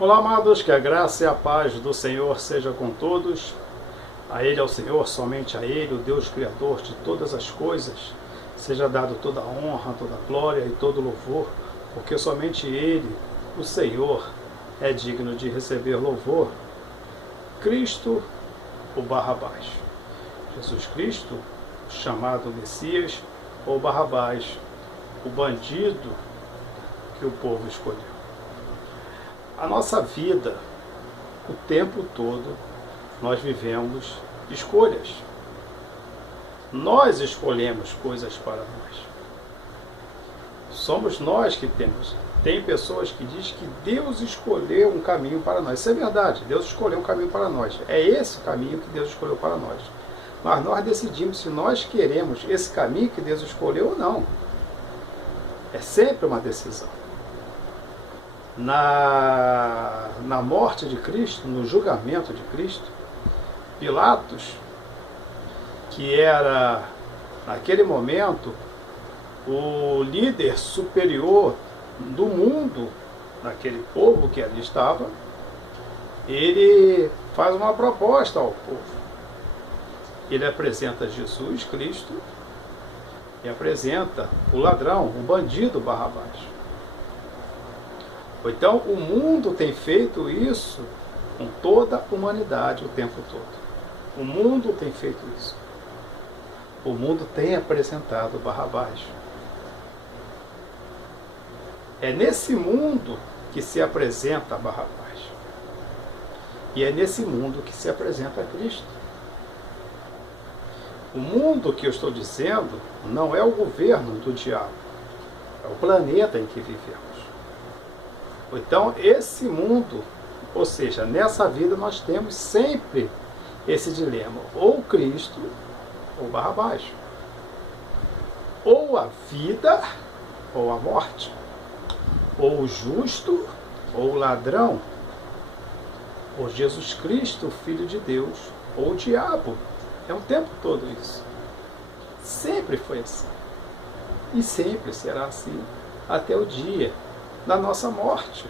Olá, amados, que a graça e a paz do Senhor seja com todos. A Ele, ao Senhor, somente a Ele, o Deus Criador de todas as coisas, seja dado toda a honra, toda a glória e todo o louvor, porque somente Ele, o Senhor, é digno de receber louvor. Cristo, o Barrabás. Jesus Cristo, chamado Messias, ou Barrabás, o bandido que o povo escolheu. A nossa vida, o tempo todo, nós vivemos escolhas. Nós escolhemos coisas para nós. Somos nós que temos. Tem pessoas que dizem que Deus escolheu um caminho para nós. Isso é verdade, Deus escolheu um caminho para nós. É esse o caminho que Deus escolheu para nós. Mas nós decidimos se nós queremos esse caminho que Deus escolheu ou não. É sempre uma decisão. Na morte de Cristo, no julgamento de Cristo, Pilatos, que era, naquele momento, o líder superior do mundo, naquele povo que ali estava, ele faz uma proposta ao povo. Ele apresenta Jesus Cristo e apresenta o ladrão, o bandido Barrabás. Então, o mundo tem feito isso com toda a humanidade o tempo todo. O mundo tem feito isso. O mundo tem apresentado Barrabás. É nesse mundo que se apresenta Barrabás. E é nesse mundo que se apresenta Cristo. O mundo que eu estou dizendo não é o governo do diabo. É o planeta em que vivemos. Então, esse mundo, ou seja, nessa vida nós temos sempre esse dilema, ou Cristo ou Barrabás, ou a vida ou a morte, ou o justo ou o ladrão, ou Jesus Cristo, Filho de Deus, ou o diabo. É o tempo todo isso. Sempre foi assim. E sempre será assim até o dia da nossa morte,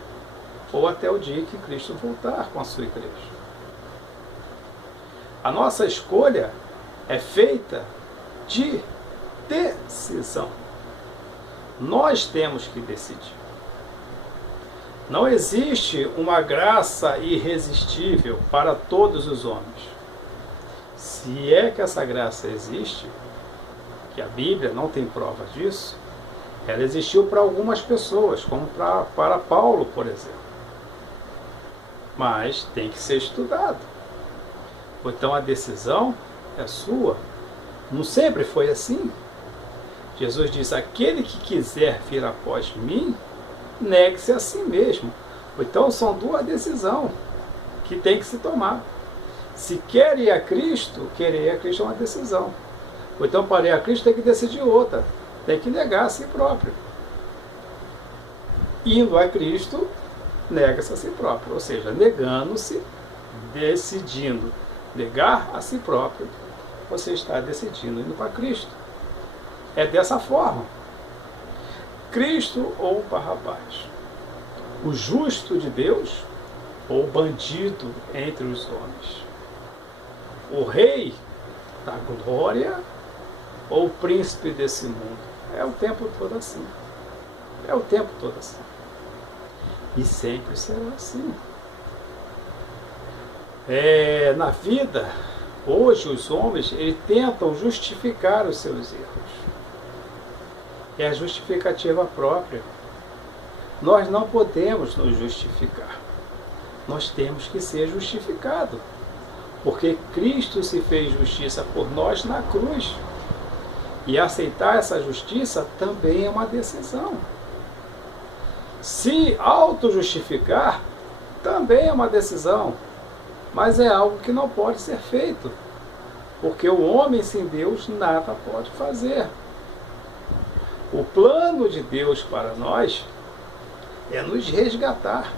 ou até o dia que Cristo voltar com a sua igreja. A nossa escolha é feita de decisão. Nós temos que decidir. Não existe uma graça irresistível para todos os homens. Se é que essa graça existe, que a Bíblia não tem prova disso, ela existiu para algumas pessoas, como para Paulo, por exemplo. Mas tem que ser estudado. Então a decisão é sua. Não sempre foi assim. Jesus diz, aquele que quiser vir após mim, negue-se a si mesmo. Então são duas decisões que tem que se tomar. Se quer ir a Cristo, querer ir a Cristo é uma decisão. Ou então para ir a Cristo tem que decidir outra. Tem que negar a si próprio. Indo a Cristo, nega-se a si próprio. Ou seja, negando-se, decidindo negar a si próprio, você está decidindo indo para Cristo. É dessa forma. Cristo ou Barrabás? O justo de Deus ou o bandido entre os homens? O rei da glória ou o príncipe desse mundo? É o tempo todo assim. É o tempo todo assim. E sempre será assim. Na vida, hoje os homens eles tentam justificar os seus erros. É a justificativa própria. Nós não podemos nos justificar. Nós temos que ser justificados. Porque Cristo se fez justiça por nós na cruz. E aceitar essa justiça também é uma decisão. Se auto-justificar também é uma decisão. Mas é algo que não pode ser feito. Porque o homem sem Deus nada pode fazer. O plano de Deus para nós é nos resgatar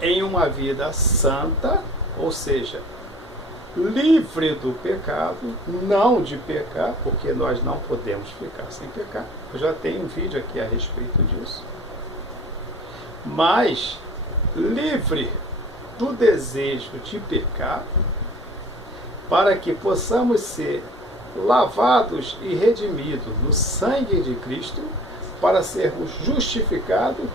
em uma vida santa, ou seja, livre do pecado, não de pecar, porque nós não podemos ficar sem pecar. Eu já tenho um vídeo aqui a respeito disso. mas livre do desejo de pecar, para que possamos ser lavados e redimidos no sangue de Cristo, para sermos justificados,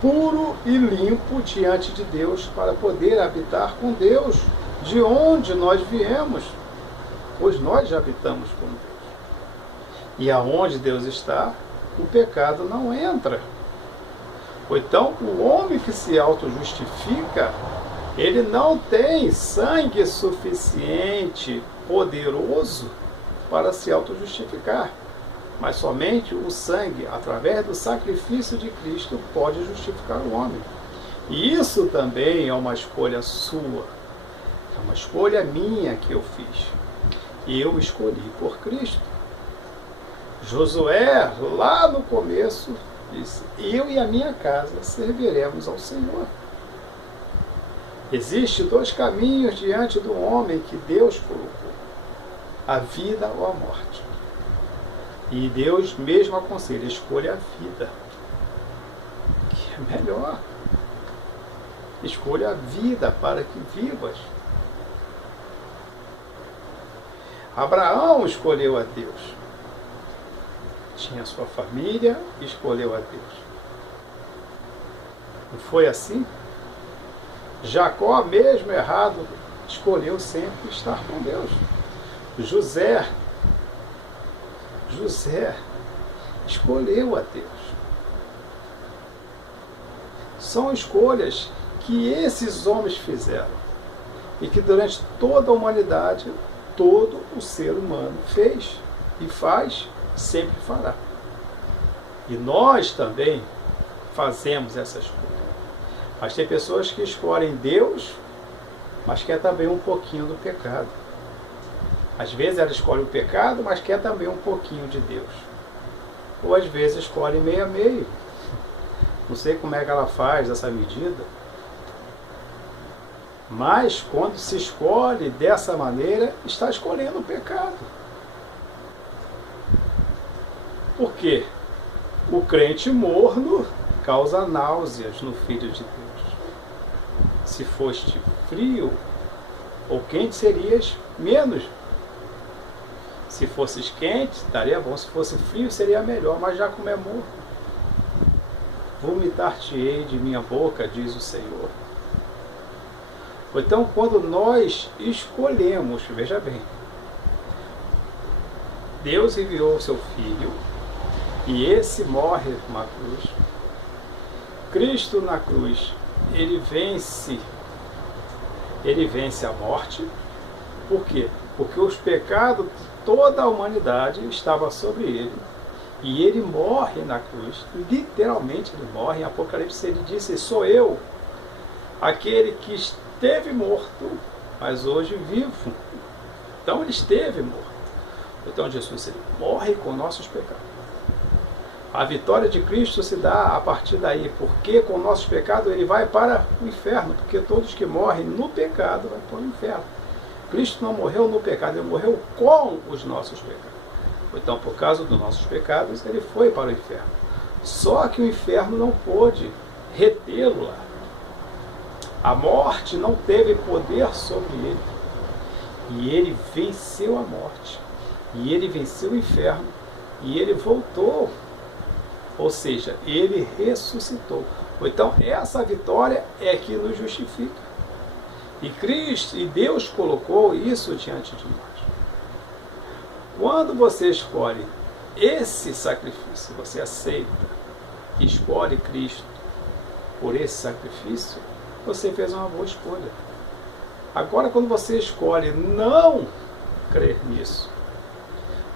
puro e limpo diante de Deus, para poder habitar com Deus, de onde nós viemos, pois nós já habitamos com Deus. E aonde Deus está, o pecado não entra. Então, o homem que se auto-justifica, ele não tem sangue suficiente, poderoso, para se auto-justificar. Mas somente o sangue, através do sacrifício de Cristo, pode justificar o homem. E isso também é uma escolha sua. É uma escolha minha que eu fiz. E eu escolhi por Cristo. Josué, lá no começo, disse: eu e a minha casa serviremos ao Senhor. Existem dois caminhos diante do homem que Deus colocou: a vida ou a morte. E Deus mesmo aconselha: escolha a vida, que é melhor. Escolha a vida para que vivas. Abraão escolheu a Deus. Tinha sua família e escolheu a Deus. Não foi assim? Jacó, mesmo errado, escolheu sempre estar com Deus. José escolheu a Deus. São escolhas que esses homens fizeram e que durante toda a humanidade, todo o ser humano fez e faz, sempre fará. E nós também fazemos essas coisas. Mas tem pessoas que escolhem Deus, mas quer também um pouquinho do pecado. Às vezes ela escolhe o pecado, mas quer também um pouquinho de Deus. Ou às vezes escolhe meio a meio. Não sei como é que ela faz essa medida. Mas quando se escolhe dessa maneira, está escolhendo o pecado. Por quê? O crente morno causa náuseas no Filho de Deus. Se foste frio ou quente, serias menos. Se fosses quente, estaria bom. Se fosse frio, seria melhor. Mas já como é morno, vomitar-te-ei de minha boca, diz o Senhor. Então, quando nós escolhemos, veja bem, Deus enviou o seu Filho, e esse morre numa cruz. Cristo na cruz, ele vence a morte. Por quê? Porque os pecados de toda a humanidade estavam sobre ele. E ele morre na cruz. Literalmente ele morre. Em Apocalipse ele disse: sou eu, aquele que esteve morto, mas hoje vivo. Então ele esteve morto. Então Jesus, ele morre com nossos pecados. A vitória de Cristo se dá a partir daí, porque com nossos pecados ele vai para o inferno, porque todos que morrem no pecado vão para o inferno. Cristo não morreu no pecado, ele morreu com os nossos pecados. Então, por causa dos nossos pecados, ele foi para o inferno. Só que o inferno não pôde retê-lo lá. A morte não teve poder sobre ele. E ele venceu a morte. E ele venceu o inferno. E ele voltou. Ou seja, ele ressuscitou. Então, essa vitória é que nos justifica. E Cristo e Deus colocou isso diante de nós. Quando você escolhe esse sacrifício, você aceita e escolhe Cristo por esse sacrifício, você fez uma boa escolha. Agora, quando você escolhe não crer nisso,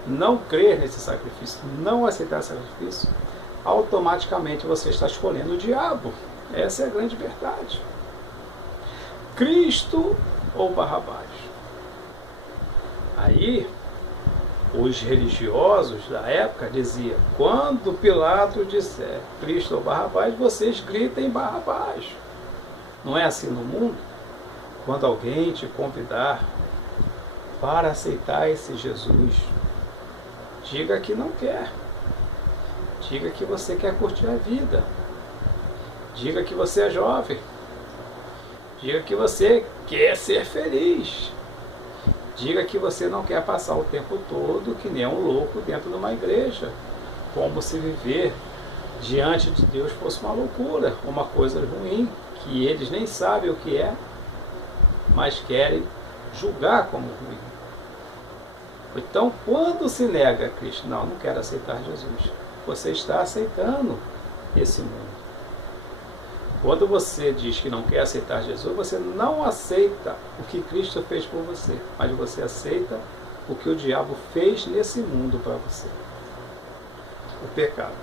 não crer nesse sacrifício, não aceitar esse sacrifício, automaticamente você está escolhendo o diabo. Essa é a grande verdade. Cristo ou Barrabás? Aí, os religiosos da época diziam: quando Pilatos disser Cristo ou Barrabás, vocês gritem Barrabás. Não é assim no mundo? Quando alguém te convidar para aceitar esse Jesus, diga que não quer. Diga que você quer curtir a vida. Diga que você é jovem. Diga que você quer ser feliz. Diga que você não quer passar o tempo todo que nem um louco dentro de uma igreja. Como se viver diante de Deus fosse uma loucura, uma coisa ruim, que eles nem sabem o que é, mas querem julgar como ruim. Então, quando se nega a Cristo, não quero aceitar Jesus, você está aceitando esse mundo. Quando você diz que não quer aceitar Jesus, você não aceita o que Cristo fez por você, mas você aceita o que o diabo fez nesse mundo para você. O pecado.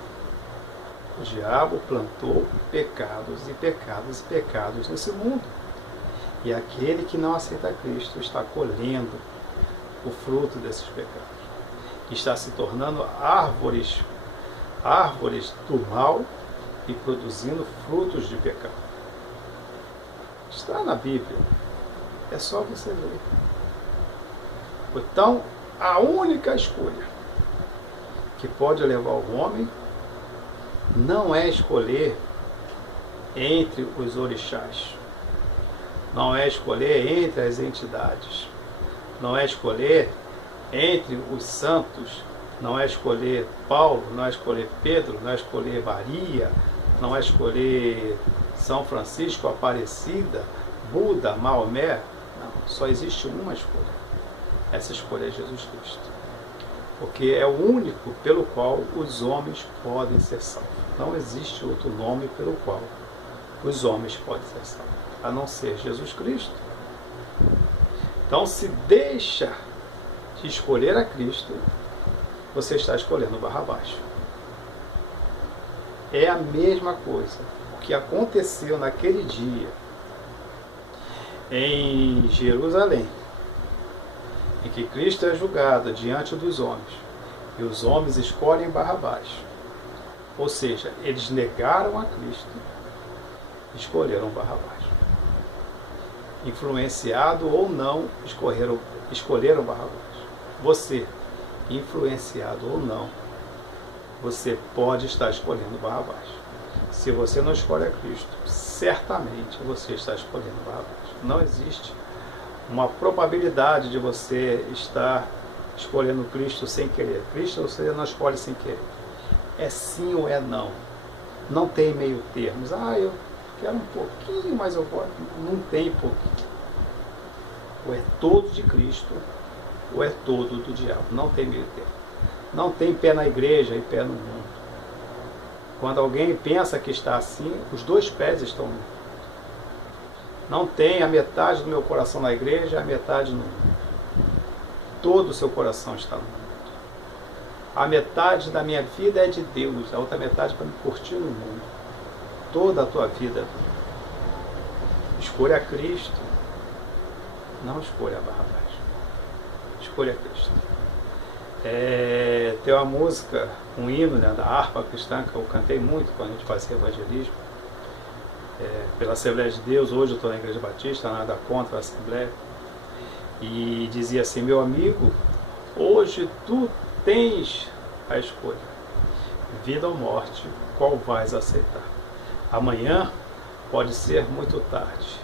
O diabo plantou pecados e pecados e pecados nesse mundo. E aquele que não aceita Cristo está colhendo o fruto desses pecados. Está se tornando árvores do mal e produzindo frutos de pecado. Está na Bíblia. É só você ler. Então, a única escolha que pode levar o homem não é escolher entre os orixás, não é escolher entre as entidades, não é escolher entre os santos, não é escolher Paulo, não é escolher Pedro, não é escolher Maria, não é escolher São Francisco, Aparecida, Buda, Maomé. Não, só existe uma escolha. Essa escolha é Jesus Cristo. Porque é o único pelo qual os homens podem ser salvos. Não existe outro nome pelo qual os homens podem ser salvos, a não ser Jesus Cristo. Então, se deixa de escolher a Cristo, você está escolhendo Barrabás. É a mesma coisa. O que aconteceu naquele dia em Jerusalém, em que Cristo é julgado diante dos homens, e os homens escolhem Barrabás. Ou seja, eles negaram a Cristo e escolheram Barrabás. Influenciado ou não, escolheram Barrabás. Você, influenciado ou não, você pode estar escolhendo Barrabás. Se você não escolhe a Cristo, certamente você está escolhendo Barrabás. Não existe uma probabilidade de você estar escolhendo Cristo sem querer. Cristo você não escolhe sem querer. É sim ou é não. Não tem meio termos. Eu quero um pouquinho, mas eu gosto. Não tem pouquinho. Ou é todo de Cristo, ou é todo do diabo. Não tem meio termo. Não tem pé na igreja e pé no mundo. Quando alguém pensa que está assim, os dois pés estão no mundo. Não tem a metade do meu coração na igreja, a metade no mundo. Todo o seu coração está no mundo. A metade da minha vida é de Deus, a outra metade para me curtir no mundo. Toda a tua vida. Escolha Cristo. Não escolha Barrabás. Escolha Cristo. Tem uma música, um hino, da harpa cristã, que eu cantei muito quando a gente fazia evangelismo, pela Assembleia de Deus. Hoje eu estou na Igreja Batista, nada contra a Assembleia, e dizia assim: meu amigo, hoje tu tens a escolha, vida ou morte, qual vais aceitar? Amanhã pode ser muito tarde,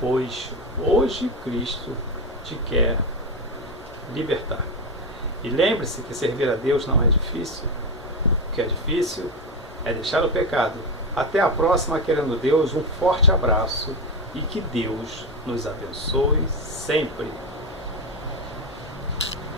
pois hoje Cristo te quer libertar. E lembre-se que servir a Deus não é difícil. O que é difícil é deixar o pecado. Até a próxima, querendo Deus, um forte abraço e que Deus nos abençoe sempre.